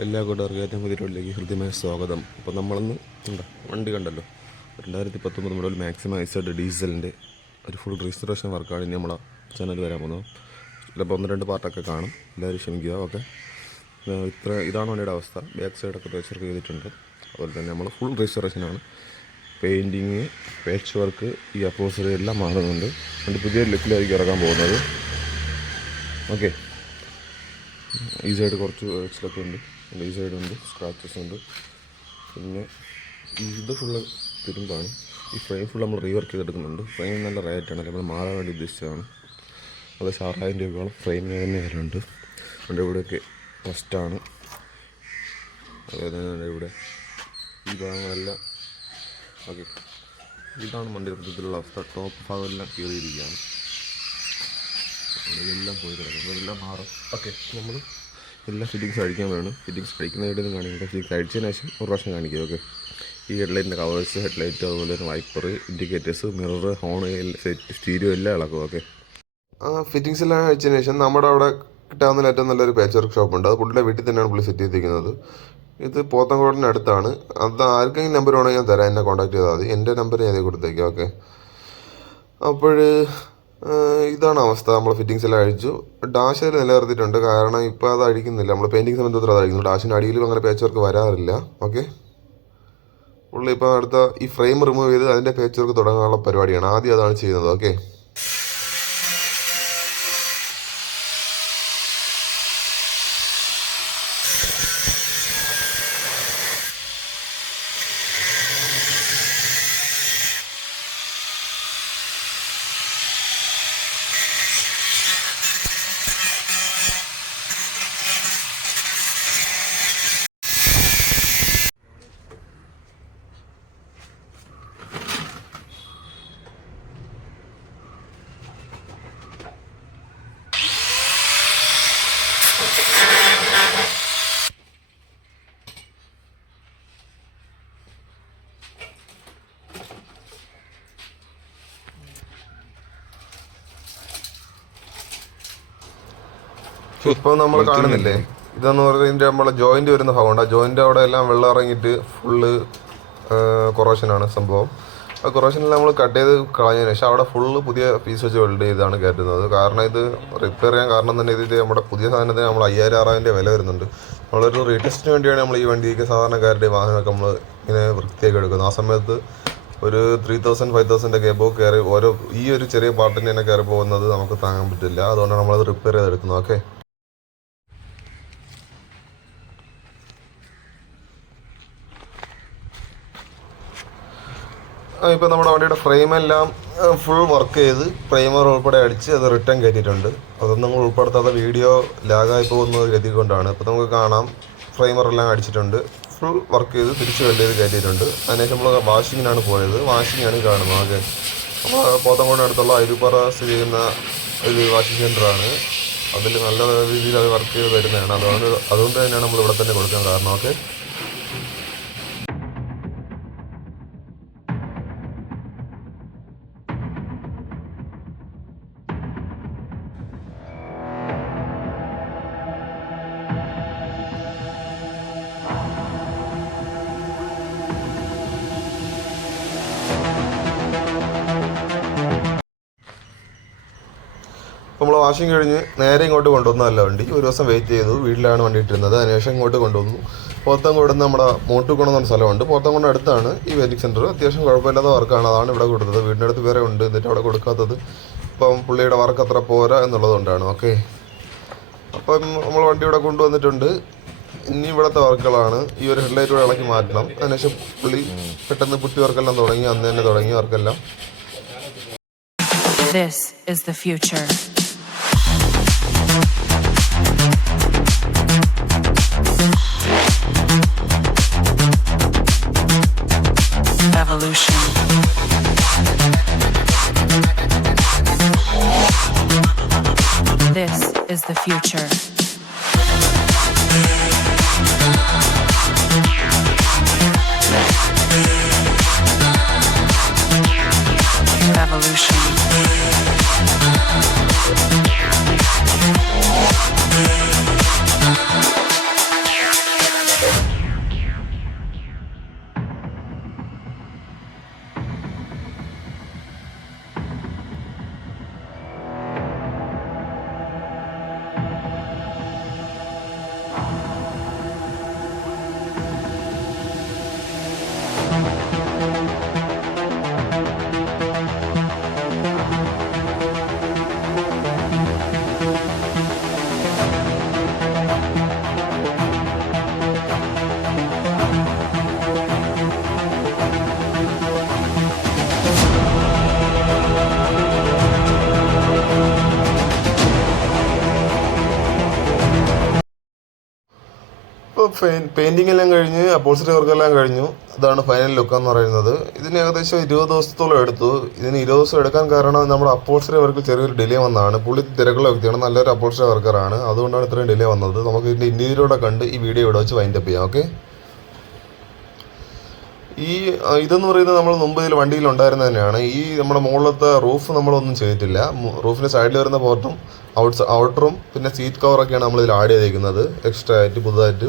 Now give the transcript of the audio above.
എല്ലാ കൂട്ടുകാർക്കും ഏറ്റവും പുതിയ റോഡിലേക്ക് ഹൃദ്യമായ സ്വാഗതം. അപ്പോൾ നമ്മളൊന്ന് വണ്ടി കണ്ടല്ലോ, 2019 മോഡൽ മാക്സിമൈസ്ഡ് ഡീസലിൻ്റെ ഒരു ഫുൾ രജിസ്ട്രേഷൻ വർക്കാണ് ഇനി നമ്മളെ ചാനൽ വരാൻ പോകുന്നത്. ചിലപ്പോൾ 1-2 പാർട്ടൊക്കെ കാണും, എല്ലാവരും ക്ഷമിക്കുക. ഓക്കെ, ഇതാണ് വണ്ടിയുടെ അവസ്ഥ. ബാക്ക് സൈഡൊക്കെ പേച്ച് വർക്ക് ചെയ്തിട്ടുണ്ട്. അതുപോലെ തന്നെ നമ്മൾ ഫുൾ രജിസ്ട്രേഷനാണ്. പെയിൻറ്റിങ്, പേച്ച് വർക്ക്, ഈ അപ്പോസറി എല്ലാം മാറുന്നുണ്ട്. വണ്ടി പുതിയ ലുക്കിലായിരിക്കും ഇറക്കാൻ പോകുന്നത്. ഓക്കെ, ഈ സൈഡ് കുറച്ച് വേർഡ്സിലൊക്കെ ഉണ്ട്, ഈ സൈഡുണ്ട്, സ്ക്രാച്ചസ് ഉണ്ട്. പിന്നെ ഇത് ഫുള്ള് തിരുമ്പാണ്. ഈ ഫ്രെയിം ഫുൾ നമ്മൾ റീവർക്ക് ചെയ്തെടുക്കുന്നുണ്ട്. ഫ്രെയിം നല്ല റേറ്റാണ്, നമ്മൾ മാറാൻ വേണ്ടി ഉദ്ദേശിച്ചതാണ്. അത് 6,000 രൂപയോളം ഫ്രെയിമിന് തന്നെ വരുന്നുണ്ട്. നമ്മുടെ ഇവിടെയൊക്കെ ഫസ്റ്റാണ്. അതുപോലെ തന്നെ ഇവിടെ ഈ ഭാഗങ്ങളെല്ലാം ഓക്കെ. ഇതാണ് വണ്ടിയുടെ മൊത്തത്തിലുള്ള അവസ്ഥ. ടോപ്പ് ഭാഗമെല്ലാം കീറിയിരിക്കുകയാണ്. ഇതെല്ലാം പോയി കിടക്കും, ഇതെല്ലാം മാറും. ഓക്കെ, നമ്മൾ എല്ലാ ഫിറ്റിങ്സ് അടിക്കാൻ വേണം. ഫിറ്റിങ്സ് അടിക്കുന്ന വീട്ടിൽ നിന്ന് കാണിക്കുക. ഫിറ്റിങ്സ് അടിച്ചതിന് ശേഷം ഒരു പ്രാവശ്യം കാണിക്കുക. ഓക്കെ, ഈ ഹെഡ്ലൈറ്റിൻ്റെ കവേഴ്സ്, ഹെഡ്ലൈറ്റ്, അതുപോലെ തന്നെ wiper, indicators, mirror, horn, set, stereo എല്ലാം ഇളക്കും. ഓക്കെ, ഫിറ്റിങ്സ് എല്ലാം അടിച്ചതിന് ശേഷം നമ്മുടെ അവിടെ കിട്ടാവുന്ന ഏറ്റവും നല്ലൊരു പേച്ച് വർക്ക് ഷോപ്പുണ്ട്. അത് പുള്ളിയുടെ വീട്ടിൽ തന്നെയാണ് പുള്ളി സെറ്റ് ചെയ്തിരിക്കുന്നത്. ഇത് പോത്തങ്കോടിന് അടുത്താണ്. അത് ആർക്കെങ്കിലും നമ്പർ വേണമെങ്കിൽ ഞാൻ തരാം, എന്നെ കോൺടാക്ട് ചെയ്താൽ മതി. എൻ്റെ നമ്പർ ഞാൻ ഇതിൽ കൊടുത്തേക്കാം. ഓക്കെ, അപ്പോൾ ഇതാണ് അവസ്ഥ. നമ്മൾ ഫിറ്റിങ്സ് എല്ലാം അഴിച്ചു. ഡാഷ് അതിൽ നിലനിർത്തിയിട്ടുണ്ട്, കാരണം ഇപ്പോൾ അത് അഴിക്കുന്നില്ല. നമ്മൾ പെയിൻറ്റിങ് സമയത്ത് അത് അഴിക്കുന്നു. ഡാഷിൻ്റെ അടിയിലും അങ്ങനെ പേച്ച് വർക്ക് വരാറില്ല. ഓക്കെ, പുള്ളി ഇപ്പോൾ അടുത്ത ഈ ഫ്രെയിം റിമൂവ് ചെയ്ത് അതിൻ്റെ പേച്ച് വർക്ക് തുടങ്ങാനുള്ള പരിപാടിയാണ്. ആദ്യം അതാണ് ചെയ്യുന്നത്. ഓക്കെ, ഇപ്പോൾ നമ്മൾ കാണുന്നില്ലേ, ഇതെന്ന് പറയുന്നത് നമ്മളെ ജോയിന്റ് വരുന്ന ഭാഗമുണ്ട്. ആ ജോയിന്റ് അവിടെ എല്ലാം വെള്ളം ഇറങ്ങിയിട്ട് ഫുള്ള് കൊറോഷനാണ് സംഭവം. ആ കൊറോഷനെല്ലാം നമ്മൾ കട്ട് ചെയ്ത് കളഞ്ഞതിന് ശേഷം അവിടെ ഫുള്ള് പുതിയ പീസ് വെച്ച് വെൽഡ് ചെയ്താണ് കയറ്റുന്നത്. കാരണം ഇത് റിപ്പയർ ചെയ്യാൻ കാരണം തന്നെ ഇതിൽ നമ്മുടെ പുതിയ സാധനത്തിന് നമ്മൾ 5,000-6,000 വില വരുന്നുണ്ട്. നമ്മളൊരു റീടെസ്റ്റിന് വേണ്ടിയാണ് നമ്മൾ ഈ വണ്ടിക്ക് സാധാരണക്കാരുടെ വാഹനമൊക്കെ നമ്മൾ ഇങ്ങനെ വൃത്തിയാക്കി എടുക്കുന്നത്. ആ സമയത്ത് ഒരു 3,000-5,000 എബോ കയറി ഈ ഒരു ചെറിയ പാർട്ടിന് തന്നെ കയറി പോകുന്നത് നമുക്ക് താങ്ങാൻ പറ്റില്ല. അതുകൊണ്ടാണ് നമ്മളത് റിപ്പയർ ചെയ്തെടുക്കുന്നത്. ഓക്കെ, ഇപ്പോൾ നമ്മുടെ വണ്ടിയുടെ ഫ്രെയിമെല്ലാം ഫുൾ വർക്ക് ചെയ്ത് പ്രൈമർ ഉൾപ്പെടെ അടിച്ച് അത് റിട്ടേൺ കയറ്റിയിട്ടുണ്ട്. അതൊന്നും നമ്മൾ ഉൾപ്പെടുത്താത്ത വീഡിയോ ലാഗായി പോകുന്ന ഗതി കൊണ്ടാണ്. ഇപ്പോൾ നമുക്ക് കാണാം, ഫ്രെയിമറെല്ലാം അടിച്ചിട്ടുണ്ട്, ഫുൾ വർക്ക് ചെയ്ത് തിരിച്ച് വെൽഡ് ചെയ്ത് കയറ്റിയിട്ടുണ്ട്. അതിനുശേഷം നമ്മൾ വാഷിങ്ങിനാണ് പോയത്. വാഷിങ്ങാണ് കാണുന്നത്. ഓക്കെ, നമ്മൾ പോത്തങ്കോടിന് അടുത്തുള്ള അരുപ്പാറ സ്ഥിതി ചെയ്യുന്ന ഒരു വാഷിംഗ് സെൻ്ററാണ്. അതിൽ നല്ല രീതിയിൽ അത് വർക്ക് ചെയ്ത് വരുന്നതാണ്. അതുകൊണ്ട് തന്നെയാണ് നമ്മൾ ഇവിടെ തന്നെ കൊടുക്കാൻ കാരണം. ഓക്കെ, നമ്മൾ വാഷിംഗ് കഴിഞ്ഞ് നേരെ ഇങ്ങോട്ട് കൊണ്ടുവന്നതല്ല വണ്ടി. ഒരു ദിവസം വെയിറ്റ് ചെയ്തു, വീട്ടിലാണ് വണ്ടി ഇട്ടിരുന്നത്. അതിനുശേഷം ഇങ്ങോട്ട് കൊണ്ടുവന്നു. പോത്തങ്കോട് നമ്മുടെ മൂട്ടുകുണം എന്ന സ്ഥലമുണ്ട്. പോത്തങ്കോട് അടുത്താണ് ഈ വെൽഡിംഗ് സെൻറ്റർ. അത്യാവശ്യം കുഴപ്പമില്ലാത്ത വർക്കാണ്. അതാണ് ഇവിടെ കൊടുത്തത്. വീടിൻ്റെ അടുത്ത് വേറെ ഉണ്ട്, എന്നിട്ട് അവിടെ കൊടുക്കാത്തത് ഇപ്പം പുള്ളിയുടെ വർക്ക് അത്ര പോരാ എന്നുള്ളതുകൊണ്ടാണ്. ഓക്കെ, അപ്പം നമ്മൾ വണ്ടി ഇവിടെ കൊണ്ടുവന്നിട്ടുണ്ട്. ഇനി ഇവിടുത്തെ വർക്കുകളാണ്. ഈ ഒരു ഹെഡ്ലൈറ്റ് കൂടെ ഇളക്കി മാറ്റണം. അതിനുശേഷം പുള്ളി പെട്ടെന്ന് പുട്ടി വർക്കെല്ലാം തുടങ്ങി, അന്ന് തന്നെ തുടങ്ങി വർക്കെല്ലാം. This is the future. Evolution. This is the future. ഇപ്പോൾ പെയിൻറ്റിംഗ് എല്ലാം കഴിഞ്ഞ് അപ്പോൾസറി വർക്കെല്ലാം കഴിഞ്ഞു. ഇതാണ് ഫൈനൽ ലുക്ക് എന്ന് പറയുന്നത്. ഇതിന് ഏകദേശം 20 ദിവസത്തോളം എടുത്തു. ഇതിന് 20 ദിവസം എടുക്കാൻ കാരണം നമ്മുടെ അപ്പോൾസറി വർക്ക് ചെറിയൊരു ഡിലേ വന്നതാണ്. പുള്ളി തിരക്കുള്ള വ്യക്തിയാണ്, നല്ലൊരു അപ്പോൾസറി വർക്കറാണ്. അതുകൊണ്ടാണ് ഇത്രയും ഡിലേ വന്നത്. നമുക്ക് ഇതിൻ്റെ ഇൻറ്റീരിയറോടെ കണ്ട് ഈ വീഡിയോ ഇവിടെ വെച്ച് വൈൻഡപ്പ് ചെയ്യാം. ഓക്കെ, ഇതെന്ന് പറയുന്നത് നമ്മൾ മുമ്പ് ഇതിൽ വണ്ടിയിൽ ഉണ്ടായിരുന്നത് തന്നെയാണ്. നമ്മുടെ മുകളിലത്തെ റൂഫ് നമ്മളൊന്നും ചെയ്തിട്ടില്ല. റൂഫിൻ്റെ സൈഡിൽ വരുന്ന പോർട്ടും ഔട്ടറും പിന്നെ സീറ്റ് കവറൊക്കെയാണ് നമ്മൾ ഇതിൽ ആഡ് ചെയ്തേക്കുന്നത് എക്സ്ട്രാ ആയിട്ട് പുതുതായിട്ട്.